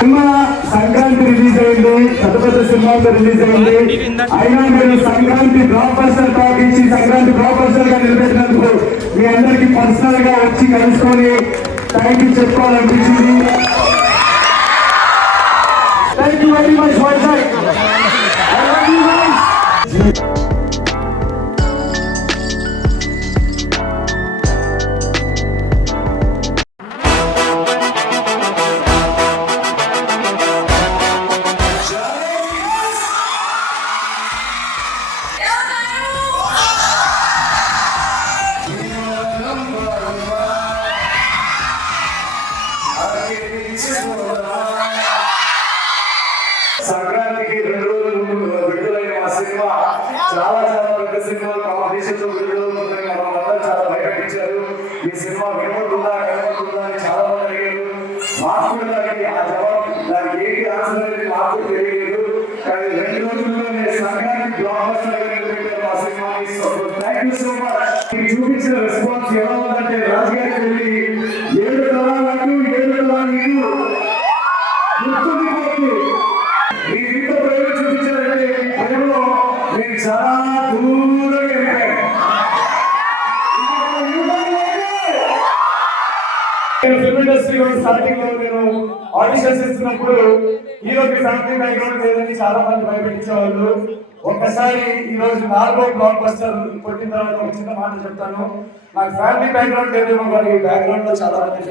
Cinema Sankranti release అయింది, పెద్ద పెద్ద సినిమాలతో రిలీజ్ అయింది. అయినా మీరు సంక్రాంతి బ్లాక్ బస్టర్ టాక్ ఇచ్చి సంక్రాంతి బ్లాక్ బస్టర్ గా నిలబెట్టినందుకు మీ అందరికి పర్సనల్ గా వచ్చి కలుసుకొని థ్యాంక్ యూ చెప్పుకోవాలనిపించింది. Thank you very much Vizag. I love you guys. సంక్రాంతికి 2 రోజుల ముందు విడుదలైన మా సినిమా చాలా పెద్ద సినిమా కాంపిటీషన్ తో విడుదలవుతుందని మనందరూ చాలా భయపెట్టించారు. ఈ సినిమా వినబడుతుందా అని చాలా మంది అడిగారు. మాకు కూడా ఆ జవాబు దానికి ఏంటి ఆన్సర్ అనేది మాకు తెలియలేదు. కానీ 2 రోజుల్లోనే సంక్రాంతి బ్లాక్ బస్టర్ గా నిలబెట్టారు మా సినిమాని. Thank you so much. మీరు చూపించిన రెస్పాన్స్ ఎలా ఉందంటే రాజుగారికి వెళ్ళి 7 తరాలంటూ 7 తరాలు ఇల్లు గుర్తుండిపోతుంది. మీరు ఇంత ప్రేమ చూపించారంటే మీ ప్రేమలో మీరు చాలా దూరంగా వెళ్ళారు. ఫిల్మ్ ఇండస్ట్రీ స్టార్టింగ్ లో నేను ఆడిషన్స్ ఇస్తున్నప్పుడు హీరోకి ఫ్యామిలీ బ్యాక్గ్రౌండ్ లేదని చాలా మంది భయపెట్టించేవాళ్ళు. ఒక్కసారి ఈ రోజు 4వ బ్లాక్ బస్టర్ కొట్టిన తర్వాత ఒక చిన్న మాట చెప్తాను. నాకు ఫ్యామిలీ బ్యాక్గ్రౌండ్ లేదేమో కానీ ఈ బ్యాక్గ్రౌండ్ లో చాలా మంది